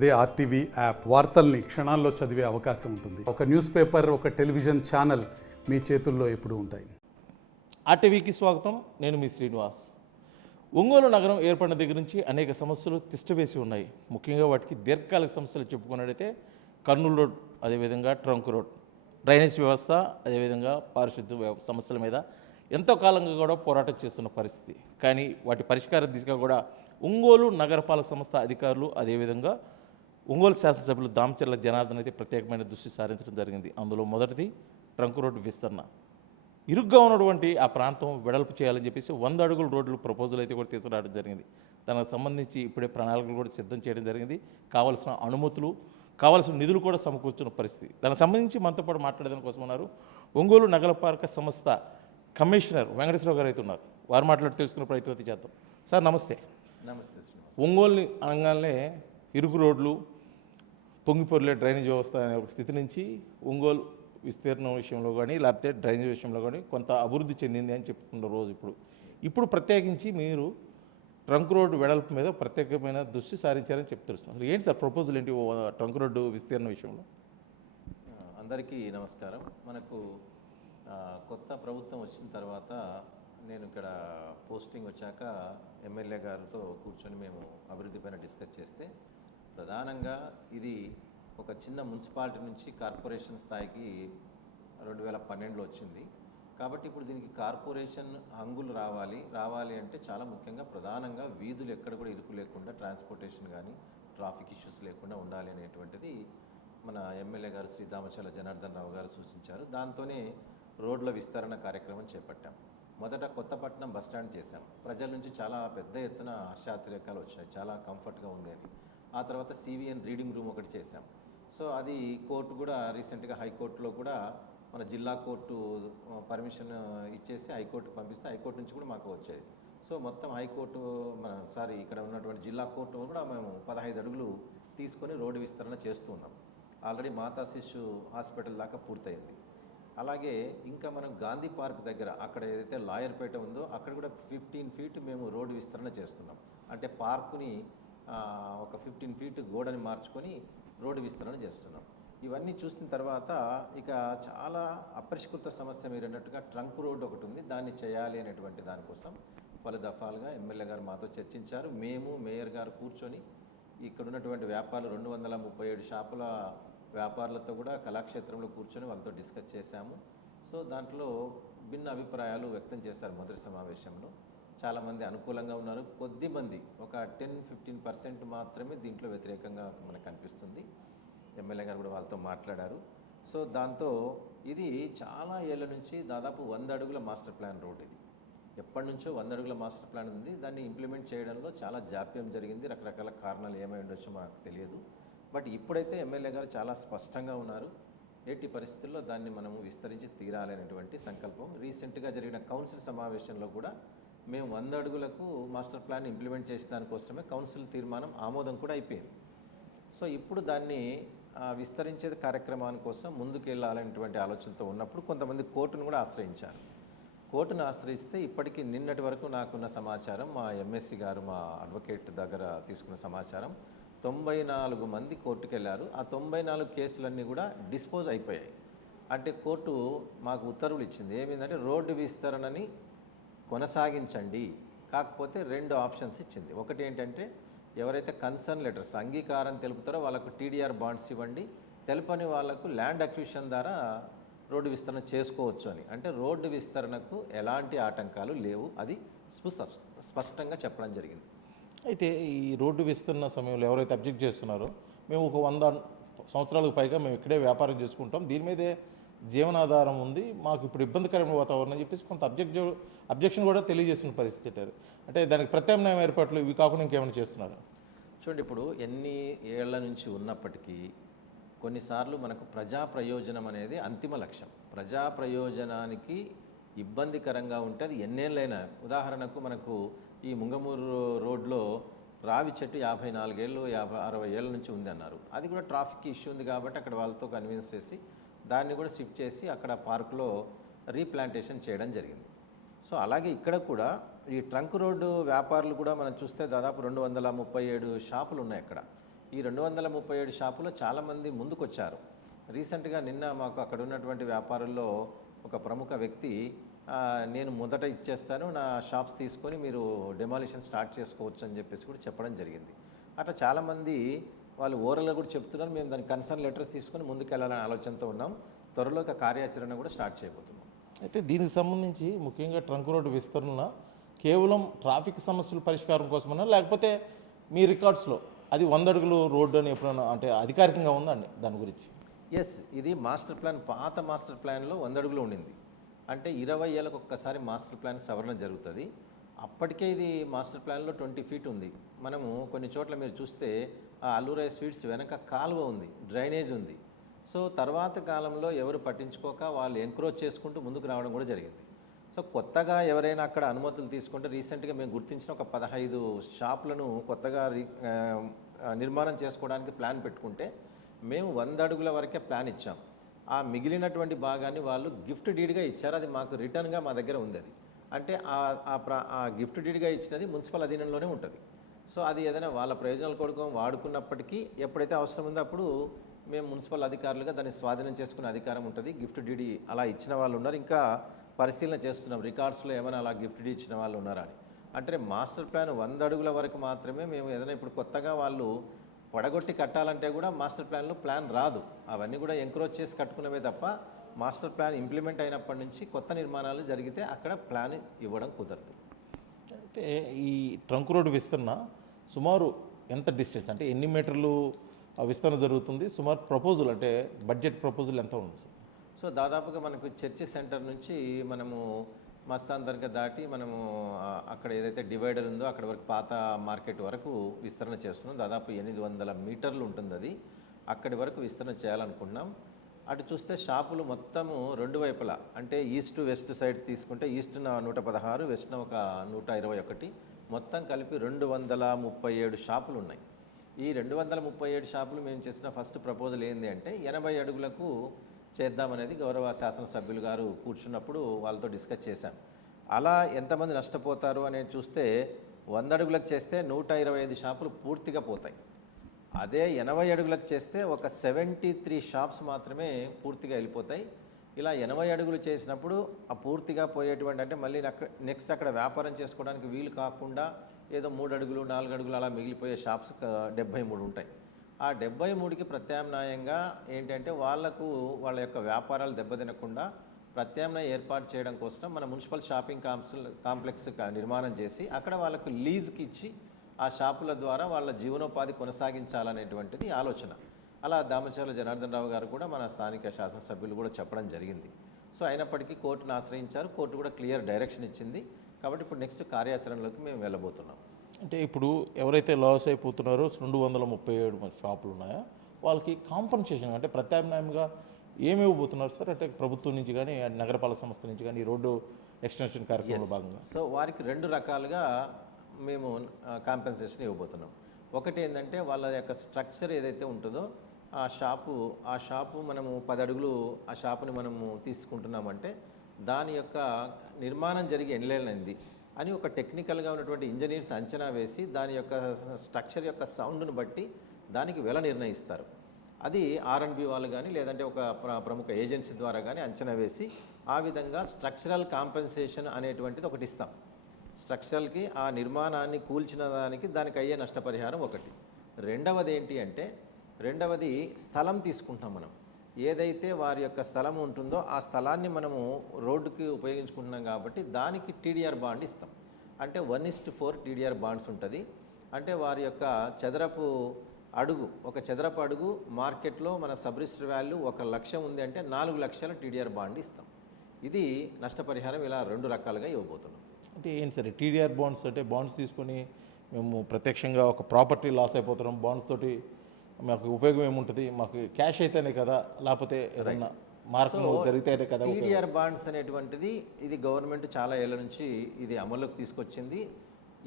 అదే RTV app వార్తల్ని క్షణాల్లో చదివే అవకాశం ఉంటుంది. ఒక న్యూస్ పేపర్, ఒక టెలివిజన్ ఛానల్ మీ చేతుల్లో ఎప్పుడూ ఉంటాయి. ఆర్టీవీకి స్వాగతం. నేను మీ శ్రీనివాస్. ఒంగోలు నగరం ఏర్పడిన దగ్గర నుంచి అనేక సమస్యలు తిష్టవేసి ఉన్నాయి. ముఖ్యంగా వాటికి దీర్ఘకాలిక సమస్యలు చెప్పుకున్నట్టయితే కర్నూలు రోడ్, అదేవిధంగా ట్రంక్ రోడ్, డ్రైనేజ్ వ్యవస్థ, అదేవిధంగా పారిశుద్ధ్య సమస్యల మీద ఎంతో కాలంగా కూడా పోరాటం చేస్తున్న పరిస్థితి. కానీ వాటి పరిష్కార దిశగా కూడా ఒంగోలు నగరపాలక సంస్థ అధికారులు, అదేవిధంగా ఒంగోలు శాసనసభ్యులు దామచర్ల జనార్దన్ అయితే ప్రత్యేకమైన దృష్టి సారించడం జరిగింది. అందులో మొదటిది ట్రంక్ రోడ్డు విస్తరణ. ఇరుగ్గా ఉన్నటువంటి ఆ ప్రాంతం వెడల్పు చేయాలని చెప్పేసి 100 అడుగుల రోడ్లు ప్రపోజల్ అయితే కూడా తీసుకురావడం జరిగింది. దానికి సంబంధించి ఇప్పుడే ప్రణాళికలు కూడా సిద్ధం చేయడం జరిగింది. కావాల్సిన అనుమతులు, కావాల్సిన నిధులు కూడా సమకూర్చున్న పరిస్థితి. దానికి సంబంధించి మనతో పాటు మాట్లాడడానికి కోసం ఉన్నారు ఒంగోలు నగరపాలక సంస్థ కమిషనర్ వెంకటేశ్వరరావు గారు అయితే ఉన్నారు. వారు మాట్లాడి తెలుసుకునే ప్రయత్నం అయితే చేద్దాం. సార్ నమస్తే. నమస్తే. ఒంగోలుని అనగానే ఇరుకు రోడ్లు, పొంగిపొర్లే డ్రైనేజ్ వ్యవస్థ అనే ఒక స్థితి నుంచి ఒంగోలు విస్తీర్ణం విషయంలో కానీ లేకపోతే డ్రైనేజ్ విషయంలో కానీ కొంత అభివృద్ధి చెందింది అని చెప్పుకున్న రోజు ఇప్పుడు ప్రత్యేకించి మీరు ట్రంక్ రోడ్డు వెడల్పు మీద ప్రత్యేకమైన దృష్టి సారించారని చెప్తున్నారు. ఏంటి సార్ ప్రపోజల్ ఏంటి ట్రంక్ రోడ్డు విస్తీర్ణ విషయంలో? అందరికీ నమస్కారం. మనకు కొత్త ప్రభుత్వం వచ్చిన తర్వాత నేను ఇక్కడ పోస్టింగ్ వచ్చాక ఎమ్మెల్యే గారితో కూర్చొని మేము అభివృద్ధి పైన డిస్కస్ చేస్తే ప్రధానంగా ఇది ఒక చిన్న మున్సిపాలిటీ నుంచి కార్పొరేషన్ స్థాయికి 2012లో వచ్చింది. కాబట్టి ఇప్పుడు దీనికి కార్పొరేషన్ హంగులు రావాలి అంటే చాలా ముఖ్యంగా ప్రధానంగా వీధులు ఎక్కడ కూడా ఇరుకు లేకుండా, ట్రాన్స్పోర్టేషన్ కానీ ట్రాఫిక్ ఇష్యూస్ లేకుండా ఉండాలి అనేటువంటిది మన ఎమ్మెల్యే గారు శ్రీ దామచర్ల జనార్దన్ రావు గారు సూచించారు. దాంతోనే రోడ్ల విస్తరణ కార్యక్రమం చేపట్టాం. మొదట కొత్తపట్నం బస్టాండ్ చేశాం. ప్రజల నుంచి చాలా పెద్ద ఎత్తున హర్షాతిరేకాలు వచ్చాయి, చాలా కంఫర్ట్గా ఉంది అని. ఆ తర్వాత సివిఎన్ రీడింగ్ రూమ్ ఒకటి చేశాం. సో అది కోర్టు కూడా రీసెంట్గా హైకోర్టులో కూడా మన జిల్లా కోర్టు పర్మిషన్ ఇచ్చేసి హైకోర్టుకు పంపిస్తే హైకోర్టు నుంచి కూడా మాకు వచ్చేది. సో మొత్తం హైకోర్టు ఇక్కడ ఉన్నటువంటి జిల్లా కోర్టు కూడా మేము 15 అడుగులు తీసుకొని రోడ్డు విస్తరణ చేస్తున్నాం. ఆల్రెడీ మాతా శిశు హాస్పిటల్ దాకా పూర్తయింది. అలాగే ఇంకా మనం గాంధీ పార్క్ దగ్గర అక్కడ ఏదైతే లాయర్పేట ఉందో అక్కడ కూడా 15 ఫీట్ మేము రోడ్డు విస్తరణ చేస్తున్నాం. అంటే పార్కుని ఒక 15 ఫీట్ గోడని మార్చుకొని రోడ్డు విస్తరణ చేస్తున్నాం. ఇవన్నీ చూసిన తర్వాత ఇక చాలా అపరిష్కృత సమస్య మీరు అన్నట్టుగా ట్రంక్ రోడ్డు ఒకటి ఉంది, దాన్ని చేయాలి అనేటువంటి దానికోసం పలు దఫాలుగా ఎమ్మెల్యే గారు మాతో చర్చించారు. మేము మేయర్ గారు కూర్చొని ఇక్కడ ఉన్నటువంటి వ్యాపారులు 237 షాపుల వ్యాపారులతో కూడా కళాక్షేత్రంలో కూర్చొని వాళ్ళతో డిస్కస్ చేశాము. సో దాంట్లో భిన్న అభిప్రాయాలు వ్యక్తం చేశారు. మొదటి సమావేశంలో చాలామంది అనుకూలంగా ఉన్నారు, కొద్దిమంది ఒక 10-15% మాత్రమే దీంట్లో వ్యతిరేకంగా మనకు కనిపిస్తుంది. ఎమ్మెల్యే గారు కూడా వాళ్ళతో మాట్లాడారు. సో దాంతో ఇది చాలా ఏళ్ళ నుంచి దాదాపు 100 అడుగుల మాస్టర్ ప్లాన్ రోడ్, ఇది ఎప్పటి నుంచో 100 అడుగుల మాస్టర్ ప్లాన్ ఉంది. దాన్ని ఇంప్లిమెంట్ చేయడంలో చాలా జాప్యం జరిగింది. రకరకాల కారణాలు ఏమై ఉండొచ్చో మనకు తెలియదు. బట్ ఇప్పుడైతే ఎమ్మెల్యే గారు చాలా స్పష్టంగా ఉన్నారు, ఎట్టి పరిస్థితుల్లో దాన్ని మనము విస్తరించి తీరాలి అనేటువంటి సంకల్పం. రీసెంట్గా జరిగిన కౌన్సిల్ సమావేశంలో కూడా మేము 100 అడుగులకు మాస్టర్ ప్లాన్ ఇంప్లిమెంట్ చేసే దానికోసమే కౌన్సిల్ తీర్మానం ఆమోదం కూడా అయిపోయింది. సో ఇప్పుడు దాన్ని విస్తరించే కార్యక్రమాని కోసం ముందుకు వెళ్ళాలనేటువంటి ఆలోచనతో ఉన్నప్పుడు కొంతమంది కోర్టును కూడా ఆశ్రయించారు. కోర్టును ఆశ్రయిస్తే ఇప్పటికీ నిన్నటి వరకు నాకున్న సమాచారం, మా ఎంఎస్సి గారు మా అడ్వకేట్ దగ్గర తీసుకున్న సమాచారం, 94 మంది కోర్టుకు వెళ్ళారు. ఆ 94 కేసులన్నీ కూడా డిస్పోజ్ అయిపోయాయి. అంటే కోర్టు మాకు ఉత్తర్వులు ఇచ్చింది. ఏమైందంటే రోడ్డు విస్తరణని కొనసాగించండి, కాకపోతే 2 ఆప్షన్స్ ఇచ్చింది. ఒకటి ఏంటంటే ఎవరైతే కన్సర్న్ లెటర్స్ అంగీకారం తెలుపుతారో వాళ్ళకు టీడీఆర్ బాండ్స్ ఇవ్వండి, తెలుపని వాళ్లకు ల్యాండ్ అక్విజిషన్ ద్వారా రోడ్డు విస్తరణ చేసుకోవచ్చు అని. అంటే రోడ్డు విస్తరణకు ఎలాంటి ఆటంకాలు లేవు, అది స్పష్టంగా చెప్పడం జరిగింది. అయితే ఈ రోడ్డు విస్తరణ సమయంలో ఎవరైతే అబ్జెక్ట్ చేస్తున్నారో, మేము ఒక 100 సంవత్సరాలకు పైగా మేము ఇక్కడే వ్యాపారం చేసుకుంటాం, దీని మీదే జీవనాధారం ఉంది, మాకు ఇప్పుడు ఇబ్బందికరమైన వాతావరణం అని చెప్పేసి కొంత అబ్జెక్షన్ కూడా తెలియజేసిన పరిస్థితి. అంటే దానికి ప్రత్యామ్నాయం ఏర్పాట్లు ఇవి కాకుండా ఇంకేమైనా చేస్తున్నారు? చూడండి, ఇప్పుడు ఎన్ని ఏళ్ల నుంచి ఉన్నప్పటికీ కొన్నిసార్లు మనకు ప్రజా ప్రయోజనం అనేది అంతిమ లక్ష్యం. ప్రజా ప్రయోజనానికి ఇబ్బందికరంగా ఉంటే అది ఎన్నేళ్ళైనా, ఉదాహరణకు మనకు ఈ ముంగమూరు రోడ్లో రావి చెట్టు 54 ఏళ్ళు 60 ఏళ్ళ నుంచి ఉంది అన్నారు. అది కూడా ట్రాఫిక్ ఇష్యూ ఉంది కాబట్టి అక్కడ వాళ్ళతో కన్విన్స్ చేసి దాన్ని కూడా షిఫ్ట్ చేసి అక్కడ పార్కులో రీప్లాంటేషన్ చేయడం జరిగింది. సో అలాగే ఇక్కడ కూడా ఈ ట్రంక్ రోడ్డు వ్యాపారులు కూడా మనం చూస్తే దాదాపు 237 షాపులు ఉన్నాయి అక్కడ. ఈ 237 షాపులో చాలామంది ముందుకొచ్చారు. రీసెంట్గా నిన్న మాకు అక్కడ ఉన్నటువంటి వ్యాపారుల్లో ఒక ప్రముఖ వ్యక్తి నేను మొదట ఇచ్చేస్తాను, నా షాప్స్ తీసుకొని మీరు డెమాలిషన్ స్టార్ట్ చేసుకోవచ్చు అని చెప్పేసి కూడా చెప్పడం జరిగింది. అట్లా చాలామంది వాళ్ళు ఓరల్గా కూడా చెప్తున్నారు. మేము దానికి కన్సర్న్ లెటర్స్ తీసుకొని ముందుకెళ్ళాలనే ఆలోచనతో ఉన్నాం. త్వరలో ఒక కార్యాచరణ కూడా స్టార్ట్ చేయబోతున్నాం. అయితే దీనికి సంబంధించి ముఖ్యంగా ట్రంక్ రోడ్డు విస్తరణ కేవలం ట్రాఫిక్ సమస్యల పరిష్కారం కోసమన్నా, లేకపోతే మీ రికార్డ్స్లో అది 100 అడుగులు రోడ్డు అని ఎప్పుడైనా అంటే అధికారికంగా ఉందండి దాని గురించి? ఎస్, ఇది మాస్టర్ ప్లాన్, పాత మాస్టర్ ప్లాన్లో 100 అడుగులు ఉండింది. అంటే 20 ఏళ్ళకు ఒక్కసారి మాస్టర్ ప్లాన్ సవరణ జరుగుతుంది. అప్పటికే ఇది మాస్టర్ ప్లాన్లో 20 ఫీట్ ఉంది. మనము కొన్ని చోట్ల మీరు చూస్తే ఆ అల్లూరయ్య స్వీట్స్ వెనక కాలువ ఉంది, డ్రైనేజ్ ఉంది. సో తర్వాత కాలంలో ఎవరు పట్టించుకోక వాళ్ళు ఎంక్రోచ్ చేసుకుంటూ ముందుకు రావడం కూడా జరిగింది. సో కొత్తగా ఎవరైనా అక్కడ అనుమతులు తీసుకుంటే రీసెంట్గా మేము గుర్తించిన ఒక 15 షాపులను కొత్తగా నిర్మాణం చేసుకోవడానికి ప్లాన్ పెట్టుకుంటే మేము 100 అడుగుల వరకే ప్లాన్ ఇచ్చాం. ఆ మిగిలినటువంటి భాగాన్ని వాళ్ళు గిఫ్ట్ డీడ్గా ఇచ్చారు. అది మాకు రిటర్న్గా మా దగ్గర ఉంది. అది అంటే ఆ గిఫ్ట్ డీడ్గా ఇచ్చినది మున్సిపల్ అధీనంలోనే ఉంటుంది. సో అది ఏదైనా వాళ్ళ ప్రయోజనాల కొరకు వాడుకున్నప్పటికీ ఎప్పుడైతే అవసరం ఉందో అప్పుడు మేము మున్సిపల్ అధికారులుగా దాన్ని స్వాధీనం చేసుకునే అధికారం ఉంటుంది. గిఫ్ట్ డీడీ అలా ఇచ్చిన వాళ్ళు ఉన్నారు. ఇంకా పరిశీలన చేస్తున్నాం రికార్డ్స్లో ఏమైనా అలా గిఫ్ట్ డీ ఇచ్చిన వాళ్ళు ఉన్నారా అని. అంటే మాస్టర్ ప్లాన్ 100 అడుగుల వరకు మాత్రమే. మేము ఏదైనా ఇప్పుడు కొత్తగా వాళ్ళు పడగొట్టి కట్టాలంటే కూడా మాస్టర్ ప్లాన్లో ప్లాన్ రాదు. అవన్నీ కూడా ఎంక్రోచ్ చేసి కట్టుకునేవే తప్ప మాస్టర్ ప్లాన్ ఇంప్లిమెంట్ అయినప్పటి నుంచి కొత్త నిర్మాణాలు జరిగితే అక్కడ ప్లాన్ ఇవ్వడం కుదరదు. అయితే ఈ ట్రంక్ రోడ్డు విస్తరణ సుమారు ఎంత డిస్టెన్స్, అంటే ఎన్ని మీటర్లు విస్తరణ జరుగుతుంది? సుమారు ప్రపోజల్ అంటే బడ్జెట్ ప్రపోజల్ ఎంత ఉంది సార్? సో దాదాపుగా మనకు చర్చి సెంటర్ నుంచి మనము మస్తాన్ దర్గా దాటి మనము అక్కడ ఏదైతే డివైడర్ ఉందో అక్కడ వరకు పాత మార్కెట్ వరకు విస్తరణ చేస్తున్నాం. దాదాపు 800 మీటర్లు ఉంటుంది. అది అక్కడి వరకు విస్తరణ చేయాలనుకున్నాం. అటు చూస్తే షాపులు మొత్తము 2 వైపులా, అంటే ఈస్ట్ వెస్ట్ సైడ్ తీసుకుంటే ఈస్ట్న 116, వెస్ట్న ఒక 121, మొత్తం కలిపి 237 షాపులు ఉన్నాయి. ఈ 237 షాపులు మేము చేసిన ఫస్ట్ ప్రపోజల్ ఏంటి అంటే 80 అడుగులకు చేద్దామనేది గౌరవ శాసనసభ్యులు గారు కూర్చున్నప్పుడు వాళ్ళతో డిస్కస్ చేశాం. అలా ఎంతమంది నష్టపోతారు అనేది చూస్తే 100 అడుగులకు చేస్తే 125 షాపులు పూర్తిగా పోతాయి. అదే 80 అడుగులకు చేస్తే ఒక 73 షాప్స్ మాత్రమే పూర్తిగా వెళ్ళిపోతాయి. ఇలా 80 అడుగులు చేసినప్పుడు ఆ పూర్తిగా పోయేటువంటి అంటే మళ్ళీ నెక్స్ట్ అక్కడ వ్యాపారం చేసుకోవడానికి వీలు కాకుండా ఏదో 3 అడుగులు 4 అడుగులు అలా మిగిలిపోయే షాప్స్ 73 ఉంటాయి. ఆ 73కి ప్రత్యామ్నాయంగా ఏంటంటే వాళ్ళ యొక్క వ్యాపారాలు దెబ్బతినకుండా ప్రత్యామ్నాయం ఏర్పాటు చేయడం కోసం మన మున్సిపల్ షాపింగ్ కాంప్లెక్స్ నిర్మాణం చేసి అక్కడ వాళ్ళకు లీజ్కి ఇచ్చి ఆ షాపుల ద్వారా వాళ్ళ జీవనోపాధి కొనసాగించాలనేటువంటిది ఆలోచన. అలా దామచర్ల జనార్దన్ రావు గారు కూడా మన స్థానిక శాసనసభ్యులు కూడా చెప్పడం జరిగింది. సో అయినప్పటికీ కోర్టును ఆశ్రయించారు. కోర్టు కూడా క్లియర్ డైరెక్షన్ ఇచ్చింది. కాబట్టి ఇప్పుడు నెక్స్ట్ కార్యాచరణలోకి మేము వెళ్ళబోతున్నాం. అంటే ఇప్పుడు ఎవరైతే లాస్ అయిపోతున్నారో 237 షాపులు ఉన్నాయో వాళ్ళకి కాంపన్సేషన్ అంటే ప్రత్యామ్నాయంగా ఏమి ఇవ్వబోతున్నారు సార్? అంటే ప్రభుత్వం నుంచి కానీ నగరపాలక సంస్థ నుంచి కానీ రోడ్డు ఎక్స్టెన్షన్ కార్యక్రమంలో భాగంగా సో వారికి 2 రకాలుగా మేము కాంపెన్సేషన్ ఇవ్వబోతున్నాం. ఒకటి ఏంటంటే వాళ్ళ యొక్క స్ట్రక్చర్ ఏదైతే ఉంటుందో ఆ షాపు మనము 10 అడుగులు ఆ షాపుని మనము తీసుకుంటున్నామంటే దాని యొక్క నిర్మాణం జరిగి ఎన్నేళ్ళైంది అని ఒక టెక్నికల్గా ఉన్నటువంటి ఇంజనీర్స్ అంచనా వేసి దాని యొక్క స్ట్రక్చర్ యొక్క సౌండ్ను బట్టి దానికి వెల నిర్ణయిస్తారు. అది R&B వాళ్ళు కానీ లేదంటే ఒక ప్రముఖ ఏజెన్సీ ద్వారా కానీ అంచనా వేసి ఆ విధంగా స్ట్రక్చరల్ కాంపెన్సేషన్ అనేటువంటిది ఒకటి ఇస్తాం. స్ట్రక్చరల్కి ఆ నిర్మాణాన్ని కూల్చిన దానికి అయ్యే నష్టపరిహారం ఒకటి. రెండవది ఏంటి అంటే స్థలం తీసుకుంటాం. మనం ఏదైతే వారి యొక్క స్థలం ఉంటుందో ఆ స్థలాన్ని మనము రోడ్డుకి ఉపయోగించుకుంటున్నాం కాబట్టి దానికి TDR బాండ్ ఇస్తాం. అంటే 1:4 TDR బాండ్స్ ఉంటుంది. అంటే వారి యొక్క ఒక చదరపు అడుగు మార్కెట్లో మన సబ్ రిజిస్టర్ వాల్యూ 1 లక్షం ఉంది అంటే 4 లక్షల TDR బాండ్ ఇస్తాం. ఇది నష్టపరిహారం ఇలా 2 రకాలుగా ఇవ్వబోతున్నాం. అంటే ఏంటి సార్ TDR బాండ్స్? అంటే బాండ్స్ తీసుకొని మేము ప్రత్యక్షంగా ఒక ప్రాపర్టీ లాస్ అయిపోతున్నాం, బాండ్స్ తోటి మాకు ఉపయోగం ఏముంటుంది? మాకు క్యాష్ అయితేనే కదా, లేకపోతే ఏదైనా మార్పులు జరిగితేనే కదా. TDR బాండ్స్ అనేటువంటిది ఇది గవర్నమెంట్ చాలా ఏళ్ళ నుంచి ఇది అమల్లోకి తీసుకొచ్చింది.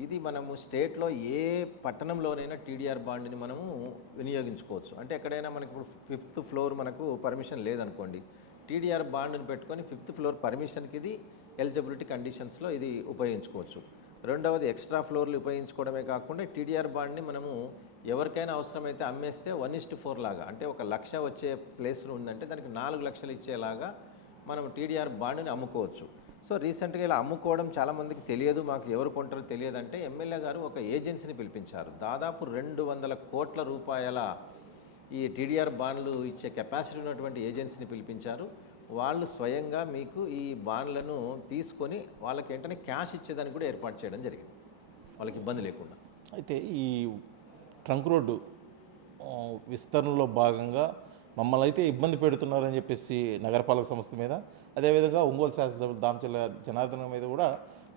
ఇది మనము స్టేట్లో ఏ పట్టణంలోనైనా TDR బాండ్ని మనము వినియోగించుకోవచ్చు. అంటే ఎక్కడైనా మనకి ఇప్పుడు 5th ఫ్లోర్ మనకు పర్మిషన్ లేదనుకోండి, TDR బాండ్ని పెట్టుకొని 5th ఫ్లోర్ పర్మిషన్కి ఇది ఎలిజిబిలిటీ కండిషన్స్లో ఇది ఉపయోగించుకోవచ్చు. రెండవది ఎక్స్ట్రా ఫ్లోర్లు ఉపయోగించుకోవడమే కాకుండా TDR బాండ్ని మనము ఎవరికైనా అవసరమైతే అమ్మేస్తే 1:4 లాగా, అంటే 1 లక్ష వచ్చే ప్లేస్ ఉందంటే దానికి 4 లక్షలు ఇచ్చేలాగా మనం టీడీఆర్ బాండ్ని అమ్ముకోవచ్చు. సో రీసెంట్గా ఇలా అమ్ముకోవడం చాలామందికి తెలియదు, మాకు ఎవరు కొంటారో తెలియదంటే ఎమ్మెల్యే గారు ఒక ఏజెన్సీని పిలిపించారు. దాదాపు 200 కోట్ల రూపాయల ఈ టీడీఆర్ బాండ్లు ఇచ్చే కెపాసిటీ ఉన్నటువంటి ఏజెన్సీని పిలిపించారు. వాళ్ళు స్వయంగా మీకు ఈ బాండ్లను తీసుకొని వాళ్ళకి వెంటనే క్యాష్ ఇచ్చేదానికి కూడా ఏర్పాటు చేయడం జరిగింది, వాళ్ళకి ఇబ్బంది లేకుండా. అయితే ఈ ట్రంక్ రోడ్డు విస్తరణలో భాగంగా మమ్మల్ని అయితే ఇబ్బంది పెడుతున్నారని చెప్పేసి నగరపాలక సంస్థ మీద, అదేవిధంగా ఒంగోలు శాసనసభ్యులు దామచర్ల జనార్దన్ మీద కూడా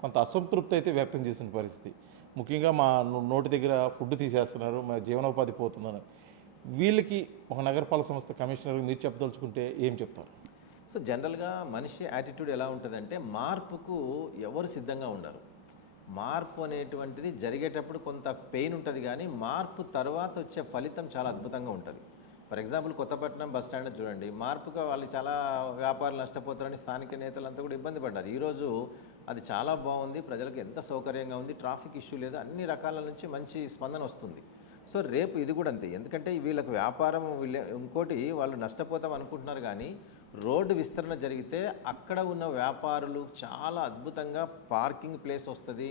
కొంత అసంతృప్తి అయితే వ్యక్తం చేసిన పరిస్థితి. ముఖ్యంగా మా నోటి దగ్గర ఫుడ్ తీసేస్తున్నారు, మా జీవనోపాధి పోతుందని. వీళ్ళకి ఒక నగరపాలక సంస్థ కమిషనర్ మీరు చెప్పదలుచుకుంటే ఏం చెప్తారు? సో జనరల్గా మనిషి యాటిట్యూడ్ ఎలా ఉంటుందంటే మార్పుకు ఎవరు సిద్ధంగా ఉండరు. మార్పు అనేటువంటిది జరిగేటప్పుడు కొంత పెయిన్ ఉంటుంది, కానీ మార్పు తర్వాత వచ్చే ఫలితం చాలా అద్భుతంగా ఉంటుంది. For example Kothapatnam bus stand చూడండి, మార్పుగా వాళ్ళు చాలా వ్యాపారాలు నష్టపోతారని స్థానిక నేతలంతా కూడా ఇబ్బంది పడ్డారు. ఈరోజు అది చాలా బాగుంది, ప్రజలకు ఎంత సౌకర్యంగా ఉంది, ట్రాఫిక్ ఇష్యూ లేదు, అన్ని రకాల నుంచి మంచి స్పందన వస్తుంది. సో రేపు ఇది కూడా అంతే, ఎందుకంటే వీళ్ళకు వ్యాపారం ఇంకోటి వాళ్ళు నష్టపోతాం అనుకుంటున్నారు, కానీ రోడ్డు విస్తరణ జరిగితే అక్కడ ఉన్న వ్యాపారులు చాలా అద్భుతంగా పార్కింగ్ ప్లేస్ వస్తుంది.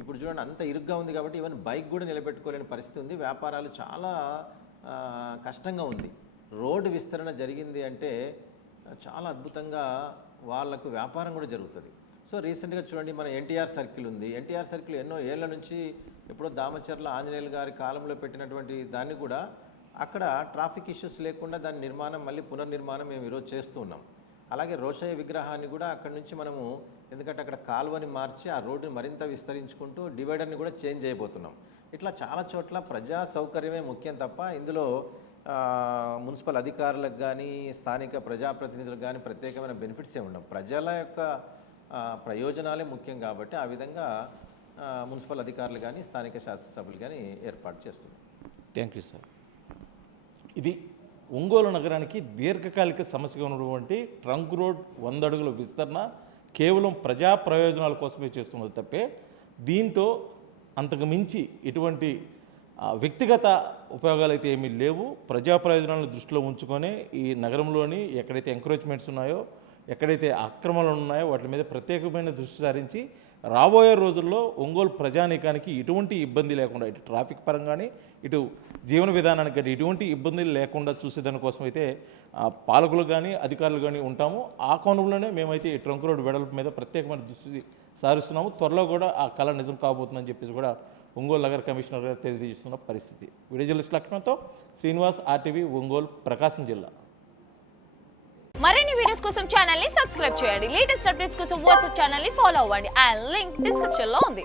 ఇప్పుడు చూడండి అంత ఇరుగ్గా ఉంది కాబట్టి ఈవెన్ బైక్ కూడా నిలబెట్టుకోలేని పరిస్థితి ఉంది, వ్యాపారాలు చాలా కష్టంగా ఉంది. రోడ్డు విస్తరణ జరిగింది అంటే చాలా అద్భుతంగా వాళ్ళకు వ్యాపారం కూడా జరుగుతుంది. సో రీసెంట్గా చూడండి మన ఎన్టీఆర్ సర్కిల్ ఉంది, ఎన్టీఆర్ సర్కిల్ ఎన్నో ఏళ్ల నుంచి ఎప్పుడో దామచర్ల ఆంజనేయులు గారి కాలంలో పెట్టినటువంటి దాన్ని కూడా అక్కడ ట్రాఫిక్ ఇష్యూస్ లేకుండా దాని నిర్మాణం మళ్ళీ పునర్నిర్మాణం మేము ఈరోజు చేస్తూ ఉన్నాం. అలాగే రోషయ్య విగ్రహాన్ని కూడా అక్కడి నుంచి మనము, ఎందుకంటే అక్కడ కాలువని మార్చి ఆ రోడ్డుని మరింత విస్తరించుకుంటూ డివైడర్ని కూడా చేంజ్ చేయబోతున్నాం. ఇట్లా చాలా చోట్ల ప్రజా సౌకర్యమే ముఖ్యం తప్ప ఇందులో మున్సిపల్ అధికారులకు కానీ స్థానిక ప్రజాప్రతినిధులకు కానీ ప్రత్యేకమైన బెనిఫిట్స్ ఏమి ఉండవు. ప్రజల యొక్క ప్రయోజనాలే ముఖ్యం కాబట్టి ఆ విధంగా మున్సిపల్ అధికారులు కానీ స్థానిక శాసనసభ్యులు కానీ ఏర్పాటు చేస్తున్నారు. Thank you sir. ఇది ఒంగోలు నగరానికి దీర్ఘకాలిక సమస్యగా ఉన్నటువంటి ట్రంక్ రోడ్ 100 అడుగుల విస్తరణ కేవలం ప్రజా ప్రయోజనాల కోసమే చేస్తున్నది తప్పే దీంట్లో అంతకు మించి ఎటువంటి వ్యక్తిగత ఉపయోగాలు అయితే ఏమీ లేవు. ప్రజా ప్రయోజనాలను దృష్టిలో ఉంచుకొని ఈ నగరంలోని ఎక్కడైతే ఎంక్రోచ్మెంట్స్ ఉన్నాయో, ఎక్కడైతే ఆక్రమణలు ఉన్నాయో వాటి మీద ప్రత్యేకమైన దృష్టి సారించి రాబోయే రోజుల్లో ఒంగోలు ప్రజానీకానికి ఎటువంటి ఇబ్బంది లేకుండా, ఇటు ట్రాఫిక్ పరంగానే ఇటు జీవన విధానానికి కానీ ఎటువంటి ఇబ్బందులు లేకుండా చూసేదానికోసం అయితే పాలకులు కానీ అధికారులు కానీ ఉంటాము. ఆ కోణంలోనే మేమైతే ఈ ట్రంక్ రోడ్ వెడల్పు మీద ప్రత్యేకమైన దృష్టి సారిస్తున్నాము. త్వరలో కూడా ఆ కళ నిజం కాబోతుందని చెప్పేసి కూడా ఒంగోలు నగర కమిషనర్ గారు తెలియజేస్తున్న పరిస్థితి. వీడియో జర్నలిస్ట్ లక్ష్మణ్తో శ్రీనివాస్, RTV, ఒంగోలు, ప్రకాశం జిల్లా. మరిన్ని వీడియోస్ కోసం ఛానల్ ని సబ్స్క్రైబ్ చేయండి. లేటెస్ట్ అప్డేట్స్ కోసం వాట్సాప్ ఛానల్ ని ఫాలో అవ్వండి. ఆ లింక్ డిస్క్రిప్షన్ లో ఉంది.